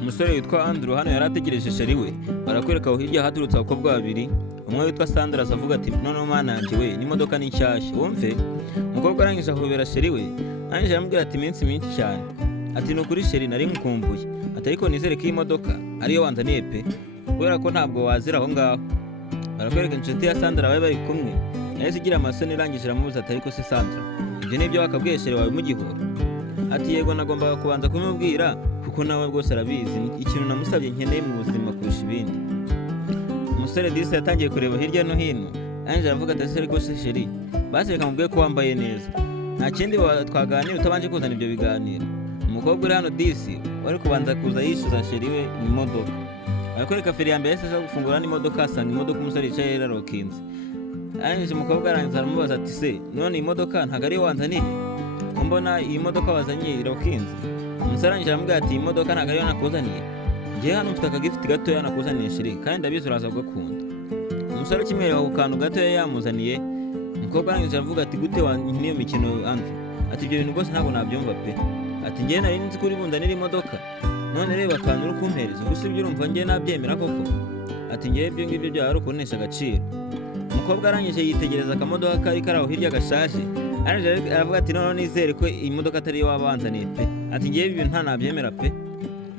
Umusore witwa Andrew hano yari ategereje sheri we, barakwereka aho hirya haturutse abakobwa babiri. Umwe witwa Sandra avuga ati noneho mana yanjye we n'imodoka ni nshyashya wumve. Umukobwa arangije ahobera sheri we, arangije aramubwira ati iminsi myinshi cyane, ati ni ukuri sheri nari nkumbuye, ati ariko nizere ko iyi modoka ariyo wanzaniye pe, kubera ko ntabwo wazira aho ngaho. Barakwereka inshuti ya Sandra bari kumwe, yahise igira amasoni irangije aramubuza ati ariko se Sandra ibyo nibyo wakabwiye sheri wawe mu gihoro? Ati yego nagombaga kubanza kumubwira kuko nawe rwose arabizi ikintu namusabye nkeneye mu buzima kurusha ibindi. Umusore disi yatangiye kureba hirya no hino, arangije aravuga ati ariko se sheri basi reka mubwiye ko wambaye neza, nta kindi twaganira utabanje kuzana ibyo biganiro. Umukobwa uri hano disi wari kubanza kuza yishyuza sheri we imodoka. Arakwereka feri ya mbere yahise aza gufungura n'imodoka, asanga imodoka umusore yicaye yararokinze. Arangije umukobwa arangiza aramubaza ati se none iyi modoka ntabwo ariyo wanzaniye? Mbona iyi modoka wazanye irokinze. Umusore arangije aramubwira ati iyi modoka ntabwo ariyo nakuzaniye, njyewe hano mfite akagifiti gatoya nakuzaniye sheri kandi ndabizi uraza kugakunda. Umusore akimwereka ku kantu gatoya yamuzaniye, umukobwa arangije aravuga ati gute niyo mikino Andrew? Ati ibyo bintu rwose ntabwo nabyumva pe, ati njyewe nari nzi ko uri bunzanire imodoka, none reba akantu uri kumpereza gusa ibyo urumva njyewe nabyemera koko? Ati njyewe ibyo ngibyo byaba ari ukuntesha agaciro. Umukobwa arangije yitegereza akamodoka kari karaho hirya gashaje, arangije aravuga ati noneho nizere ko iyi modoka atari iyo wabanzaniye pe, ati njyewe ibi bintu ntanabyemera pe.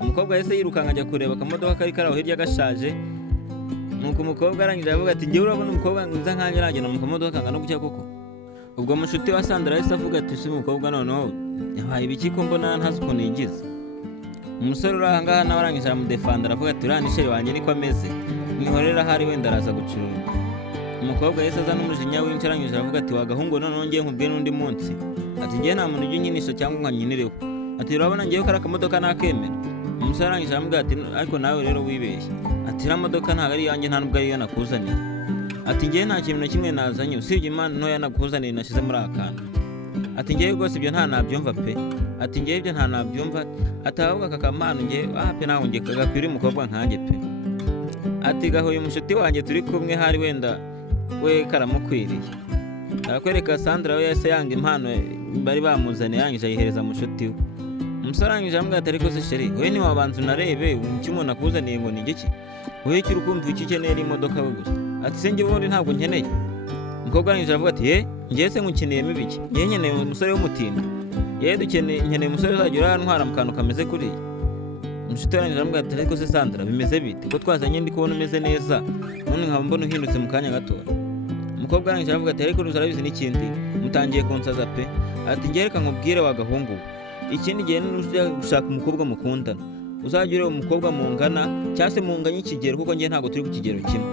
Umukobwa yahise yirukanka ajya kureba akamodoka kari karaho hirya gashaje, nuko umukobwa arangije aravuga ati njyewe urabona umukobwa mwiza nkanjye aragenda mu kamodoka kangana gutya koko? Ubwo mushuti wa Sandra yahise avuga ati si umukobwa noneho yabaye ibiki ko mbona ntazi ukuntu yigize. Umusore uri aha ngaha nawe arangije aramudefanda aravuga ati uriya ni sheri wanjye niko ameze, mwihorera ahari wenda araza gucururuka. Umukobwa yahise azana umujinya w'inshi arangije aravuga ati wagahungu noneho ngiye nkubwiye n'undi munsi, ati njyewe nta muntu ujya unyinisha cyangwa nkanyinireho, ati urabona ngiyeho kari akamodoka nakemera. Umusore arangije aramubwira ati ariko nawe rero wibeshye, ati iriya modoka ntabwo ari iyanjye nta nubwo ariyo nakuzaniye, ati njyewe nta kintu na kimwe nazanye usibye impano ntoya nakuzaniye nashyize muri aka kantu. Ati njyewe rwose ibyo nta nabyumva pe, ati njyewe ibyo nta nabyumva, ati ahubwo aka kamano njyewe pe nawe njye kagakwiriye umukobwa nkanjye pe. Ati gahuye umushuti wanjye turi kumwe hari wenda we karamukwiriye. Arakwereka Sandra we yahise yanga impano bari bamuzaniye arangije ayihereza mushuti we. Umusore arangije aramubwira ati ariko se sheri wowe ntiwabanza unarebe icyo umuntu akuzaniye ngo ni igiki? Wowe icyo uri kumva icyo ukeneye ari imodoka we gusa, ati se njye ubundi ntabwo nkeneye. Umukobwa arangije aravuga ati njyewe se nkukeneyemo ibiki? Njyewe nkeneye umusore w'umutindi, yewe nkeneye umusore uzajya urantwara mu kantu kameze kuriya. Umushuti arangije aramubwira ati ariko se Sandra bimeze bite ko twazanye ndi kubona umeze neza none nkaba mbona uhindutse mu kanya gatoya? Umukobwa arangije aravuga ati ariko ntuzarabizi n'ikindi mutangiye kunsaza pe, ati njye reka nkubwire wagahungu, ikindi gihe nujya gushaka umukobwa mukundana uzajya ureba umukobwa mungana cyangwa se munganye ikigero kuko njye ntabwo turi ku kigero kimwe,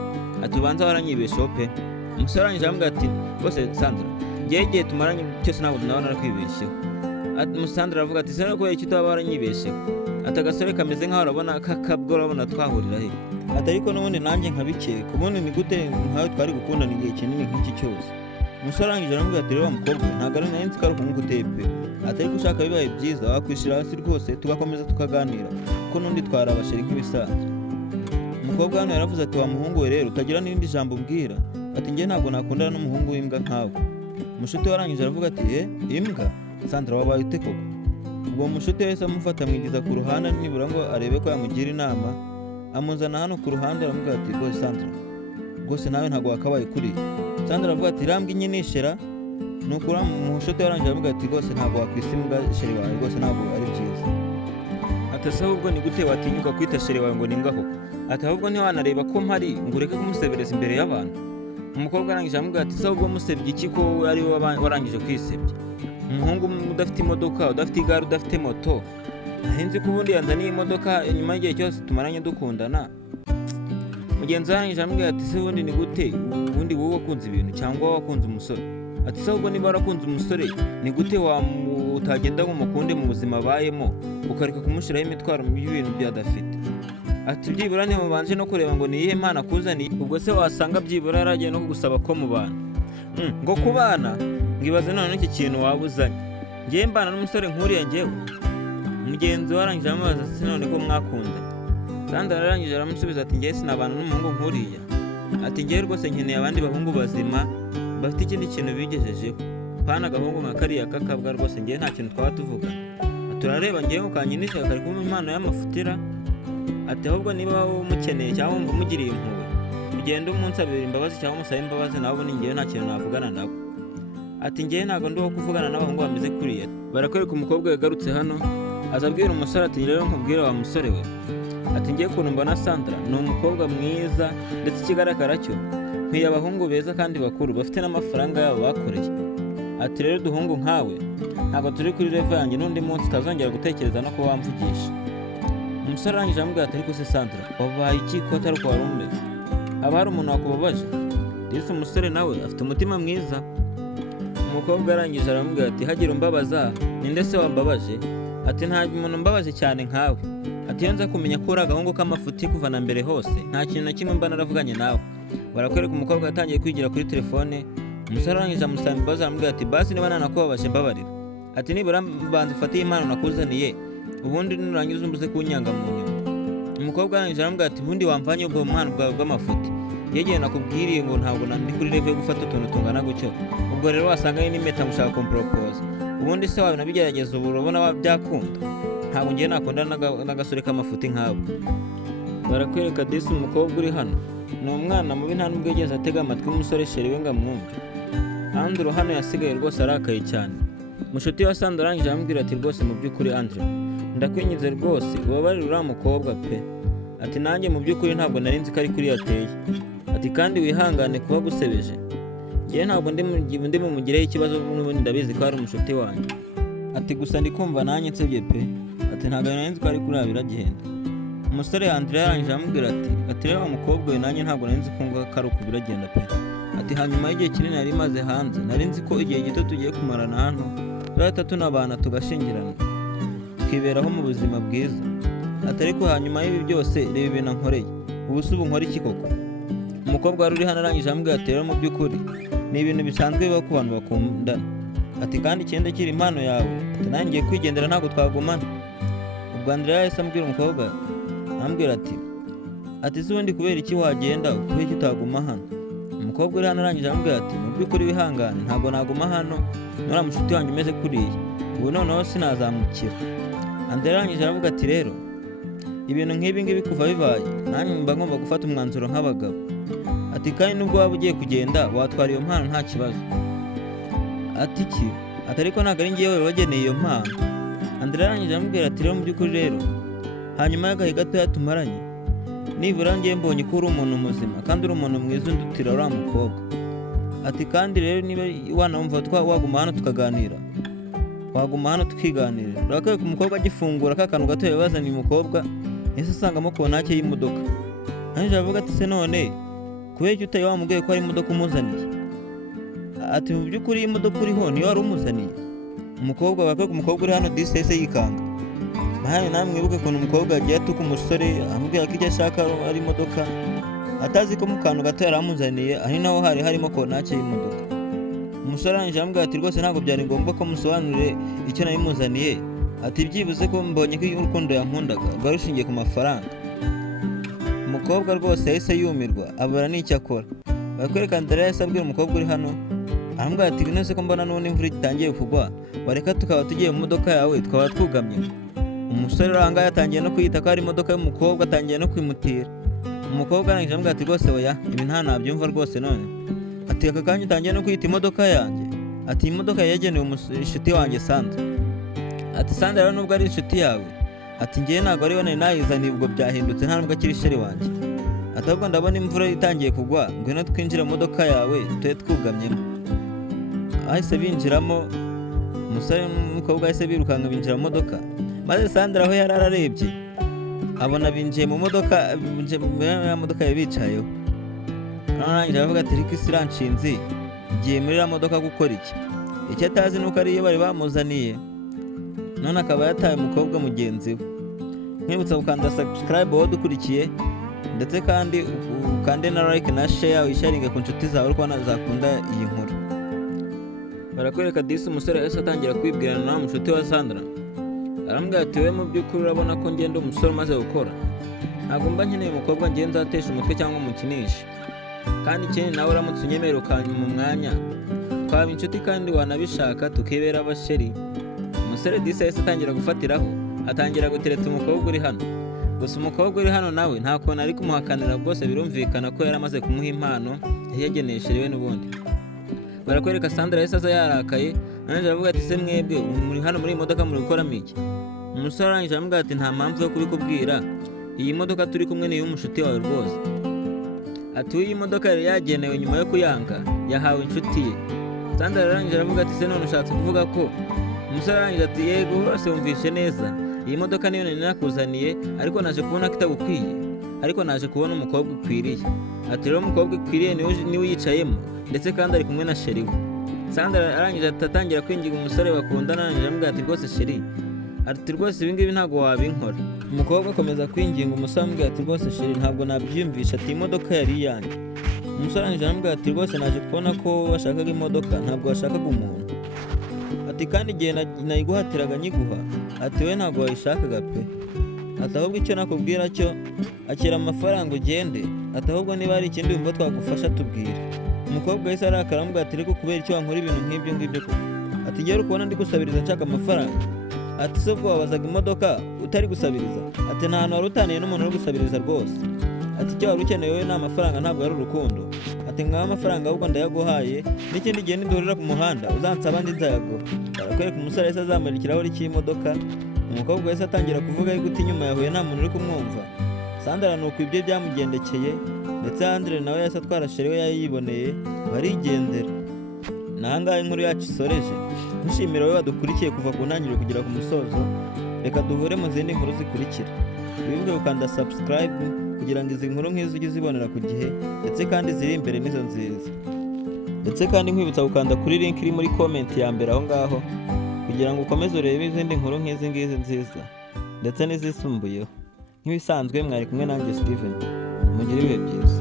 ati ubanza waranyibesheho pe. Umusore arangije aramubwira ati rwose Sandra njyewe igihe tumaranye cyose ntabwo nawe narakwibeshyeho. Sandra aravuga ati se kubera icyo utaba waranyibesheho? Ati agasore kameze nk'aho urabona kakabwo urabona twahurira he? Ati ariko n'ubundi nanjye nkabikeka ubundi ni gute nkawe twari gukundana igihe kinini nk'iki cyose? Umusore arangije aramubwira ati rero wa mukobwa ntabwo ari nari nzi ko ari ukuntu uteye pe, ati ariko ushaka bibaye byiza wakwishyira hasi rwose tugakomeza tukaganira kuko n'undi twari abasheri nk'ibisanzwe. Umukobwa hano yaravuze ati wa muhungu we rero utagira n'irindi jambo umbwira, ati njye ntabwo nakundana n'umuhungu w'imbwa nkawe. Umushuti we arangije aravuga ati imbwa? Sandra wabaye ute koko? Ubwo umushuti wese amufata amwigiza ku ruhande nibura ngo arebe ko yamugira inama, amuzana hano ku ruhande aramubwira ati rwose Sandra rwose nawe ntabwo wakabaye kuriya. Sandra aravuga ati rambwa inyenishera, nuko umushuti we arangije aramubwira ati rwose ntabwo wakwisa imbwa sheri wawe rwose ntabwo ari byiza. Ati ese ahubwo ni gute watinyuka kwita sheri wawe ngo ni imbwa koko? Ati ahubwo ntiwanareba ko mpari ngo ureke kumusebereza imbere y'abantu. Umukobwa arangije aramubwira ati ese ahubwo musebye iki ko ari we warangije kwisebya? Umuhungu udafite imodoka, udafite igare, udafite moto, ahenze ko ubundi yanzaniye imodoka nyuma y'igihe cyose tumaranye dukundana. Mugenzi arangije aramubwira ati se ubundi ni gute ubundi wowe wakunze ibintu cyangwa wakunze umusore? Ati se ahubwo niba warakunze umusore ni gute utagenda ngo umukunde mu buzima abayemo ukareka kumushyiraho imitwaro y'ibintu byadafite? Ati byibura ntimubanje no kureba ngo ni iyihe mpano akuzaniye, ubwo se wasanga byibura yaragiye no kugusaba ko mubana ngo kubana. Ngibaze none iki kintu waba uzanye, njyewe mbana n'umusore nkuriya njyewe? Mugenzi we arangije aramubaza ati none ko mwakundanye? Kandi arangije aramusubiza ati njyewe sinabana n'umuhungu nkuriya, ati njyewe rwose nkeneye abandi bahungu bazima bafite ikindi kintu bigejejeho, pana agahungu nka kariya kakabwa rwose njyewe nta kintu twaba tuvuga. Turareba njyewe ukanyinisha kari kumpa impano y'amafutira ati ahubwo niba wowe umukeneye cyangwa wumva umugiriye impuhwe ugende umunsabira imbabazi cyangwa umusabe imbabazi, nawe ubundi njyewe nta kintu navugana nabo. Ati njyewe ntabwo ndi uwo kuvugana n'abahungu bameze kuriya. Barakwereka umukobwa yagarutse hano aza abwira umusore ati rero nkubwire wa musore we, ati ngiye ukuntu mbona Sandra ni umukobwa mwiza, ndetse ikigaragara cyo nkwiye abahungu beza kandi bakuru bafite n'amafaranga yabo bakoreye. Ati rero duhungu nkawe ntabwo turi kuri level yanjye, n'undi munsi utazongera gutekereza no kuba wamvugisha. Umusore arangije amubwira ati ariko se Sandra wabaye iki ko atari uko wari umeze? Haba hari umuntu wakubabaje? Ndetse umusore nawe afite umutima mwiza. Umukobwa arangije aramubwira ati hagira umbabaza, ninde se wambabaje? Ati nta muntu mbabaje cyane nkawe. Ati iyo nza kumenya ko uri agahungu k'amafuti kuva na mbere hose nta kintu na kimwe mba naravuganye nawe. Barakwereka umukobwa yatangiye kwigira kuri telefone. Umusore arangije amusaba imbabazi aramubwira ati basi niba nanakubabaje mbabarira. Ati nibura mbanza ufate impano nakuzaniye, ubundi nurangiza umbuze kunyanga mu nyuma. Umukobwa arangije aramubwira ati ubundi wamvanye ubwo mpano bwawe bw'amafuti, yegiye nakubwiriye ngo ntabwo ndi kuri level yo gufata utuntu tungana gutyo, ubwo rero wasanga n'impeta mushaka kumpropose. Ubundi se wawe nabigerageza ubu urabona byakunda? Ntabwo ngiye nakunda n'agasore k'amafuti nkawe. Barakwereka disi umukobwa uri hano ni umwana mubi, nta nubwo yigeze atega amatwi umusore sheri we ngo amwumve. Andrew hano yasigaye rwose arakaye cyane. Mushuti wa Sandra arangije aramubwira ati rwose mu by'ukuri Andrew ndakwinyize rwose ubabarire uriya mukobwa pe. Ati nanjye mu by'ukuri ntabwo nari nzi ko ari kuri yateye. Ati kandi wihangane kuba gusebeje, njyewe ntabwo ndi bumugireho ikibazo, n'ubundi ndabizi ko ari umushuti wanjye. Ati gusa ndi kumva nanjye nsebye pe. Ati ntabwo nari nzi ko ari kuri biragenda. Umusore Andrea yarangije aramubwira ati rero umukobwa we nanjye ntabwo nari nzi ko ari uko biragenda pe. Ati hanyuma y'igihe kinini nari maze hanze nari nzi ko igihe gito tugiye kumarana hano turahita tunabana tugashingirana tukiberaho mu buzima bwiza. Ati ariko hanyuma y'ibi byose reba ibintu nkoreye, ubu se ubu nkora iki koko? Umukobwa wari uri hano arangije aramubwira ati rero mu by'ukuri ni ibintu bisanzwe biba ku bantu bakundana. Ati kandi icyenda kiri impano yawe, ati nanjye ngiye kwigendera ntabwo twagumana. Ubwo Andrea yahise amubwira umukobwa aramubwira ati se ubundi kubera iki wagenda, kubera iki utaguma hano? Umukobwa uri hano arangije aramubwira ati mu by'ukuri wihangane ntabwo naguma hano, nuriya mushuti wanjye umeze kuriya, ubu noneho sinazamukira. Andrea arangije aravuga ati rero ibintu nk'ibi ngibi kuva bibaye nanjye mba ngomba gufata umwanzuro nk'abagabo. Ati kandi nubwo waba ugiye kugenda watwara iyo mpano nta kibazo. Ati iki? Ati ariko ntabwo ari njyewe wageneye iyo mpano. Andrea arangije aramubwira ati rero mu by'ukuri rero hanyuma y'agahe gatoya tumaranye nibura njye mbonye ko uri umuntu muzima kandi uri umuntu mwiza undutira uriya mukobwa. Ati kandi rero niba wanumva waguma hano tukaganira, waguma hano tukiganirira. Urakwereka umukobwa agifungura ka kantu gatoya bazaniye umukobwa yahise asangamo kontake y'imodoka. Arangije aravuga ati se none kubera icyo utaye wamubwiye ko ari imodoka umuzaniye? Ati mu by'ukuri iyi modoka uriho niyo wari umuzaniye? Umukobwa barakwereka umukobwa uri hano disi yahise yikanga. Nawe mwibuke ukuntu umukobwa yagiye atuka umusore amubwira ko icyo ashaka ari imodoka, atazi ko mu kantu gato yari amuzaniye ari naho hari harimo kontake y'imodoka. Umusore arangije aramubwira ati rwose ntabwo byari ngombwa ko musobanurire icyo nari muzaniye. Ati byibuze ko mbonye ko urukundo yankundaga rwari rushingiye ku mafaranga. Umukobwa rwose yahise yumirwa abura n'icyo akora. Barakwereka Andrea yahise abwira umukobwa uri hano aramubwira ati none se ko mbona n'ubundi imvura itangiye kugwa, wareka tukaba tugiye mu modoka yawe tukaba twugamye? Umusore uranga yatangiye no kwiyita ko ari imodoka y'umukobwa, atangiye no kwimutira. Umukobwa arangije aramubwira ati rwose oya ibi nta nabyumva rwose none. Ati aka kanya utangiye no kwiyita imodoka yanjye? Ati iyi modoka yagenewe inshuti wanjye Sandra. Ati Sandra rero nubwo ari inshuti yawe, ati ngewe ntabwo ari we nari nayizaniye, ubwo byahindutse nta nubwo akiri sheri wanjye. Ati ahubwo ndabona imvura itangiye kugwa, ngwino twinjire mu modoka yawe tube twugamyemo. Ahise binjiramo, umusore n'umukobwa ahise birukanka binjira mu modoka. Maze Sandra aho yari ararebye abona binjiye mu modoka, ya modoka yabicayeho. Arangije aravuga ati ariko isi iranshinze, igiye muri ya modoka gukora iki? Icyo atazi nuko ariyo bari bamuzaniye, none akaba yataye umukobwa mugenzi we. Nkwibutsa gukanda subscribe wowe dukurikiye, ndetse kandi ukande na like na share wisharinge ku nshuti zawe uko nazakunda iyi nkuru. Barakwereka disi umusore yahise atangira kwibwirana na mushuti wa Sandra. Arambwira ati we mu by'ukuri urabona ko ngenda umusore umaze gukora, ntabwo mba nkeneye umukobwa ngiye nzatesha umutwe cyangwa umukinisha. Kandi ikindi nawe uramutse unyemerera ukanyuma umwanya twaba inshuti kandi wanabishaka tukibera abasheri. Umusore disi yahise atangira gufatiraho, atangira gutereta umukobwa uri hano. gusa umukobwa uri hano nawe nta kuntu ari kumuhakanira, rwose birumvikana ko yari amaze kumuha impano yari yageneye sheri we n'ubundi. Barakwereka Sandra yahise aza yarakaye, arangije aravuga ati se mwebwe muri hano muri iyi modoka muri gukoramo iki? Umusore arangije aramubwira ati nta mpamvu yo kubikubwira, iyi modoka turi kumwe ni iy'umushuti wawe rwose. Ati iyi modoka yari yagenewe nyuma yo kuyanga yahawe inshuti ye. Sandra arangije aravuga ati se none ushatse kuvuga ko? Umusore arangije ati yego rwose wumvishe neza, iyi modoka niyo nari nakuzaniye ariko naje kubona ko itagukwiye, ariko naje kubona umukobwa ukwiriye. Ati rero umukobwa ukwiriye niwe uyicayemo ndetse kandi ari kumwe na sheri we. Sandra arangije atangira kwinginga umusore bakundana, arangije aramubwira ati rwose sheri, ati rwose ibingibi ntabwo wabinkora. Umukobwa akomeza kwinginga umusore amubwira ati rwose sheri ntabwo nabyiyumvisha, ati imodoka yari iyanjye. Umusore arangije aramubwira ati rwose naje kubona ko washakaga imodoka ntabwo washakaga umuntu. Ati kandi igihe nayiguhatiraga nyiguha, ati we ntabwo wayishakaga pe. Ati ahubwo icyo nakubwira cyo akira amafaranga ugende, ati ahubwo niba hari ikindi wumva twagufasha tubwire. Umukobwa yahise arakara aramubwira ati ariko kubera icyo wankora ibintu nk'ibyo ngibyo koko? Ati ngewe ukubona ndi gusabiriza nshaka amafaranga? Ati se ubwo wabazaga imodoka utari gusabiriza? Ati nta hantu wari utaniye n'umuntu uri gusabiriza rwose. Ati icyo wari ukeneye wowe ni amafaranga ntabwo ari urukundo. Ati ngaho amafaranga ahubwo ndayaguhaye, n'ikindi gihe niduhurira ku muhanda uzansaba ndi nzayaguha. Barakwereka umusore yahise azamura ikirahuri cy'imodoka. Umukobwa yahise atangira kuvuga yuko inyuma yahuye nta muntu uri kumwumva. Sandra nuko ibyo byamugendekeye, ndetse Andre nawe yahise atwara sheri we yayiboneye barigendera. Nahangahe inkuru yacu isoreje. Nshimira wowe wadukurikiye kuva ku ntangiriro kugera ku musozo. Reka duhure mu zindi nkuru zikurikira. Wibuke gukanda subscribe kugira ngo izi nkuru nk'izo ujye uzibonera ku gihe, ndetse kandi ziri imbere nizo nziza. Ndetse kandi nkwibutsa gukanda kuri link iri muri comment ya mbere aho ngaho kugira ngo ukomeze urebe izindi nkuru nk'izi ngizi nziza ndetse n'izisumbuyeho. Nk'ibisanzwe mwari kumwe nanjye Steven. Mugire ibihe byiza.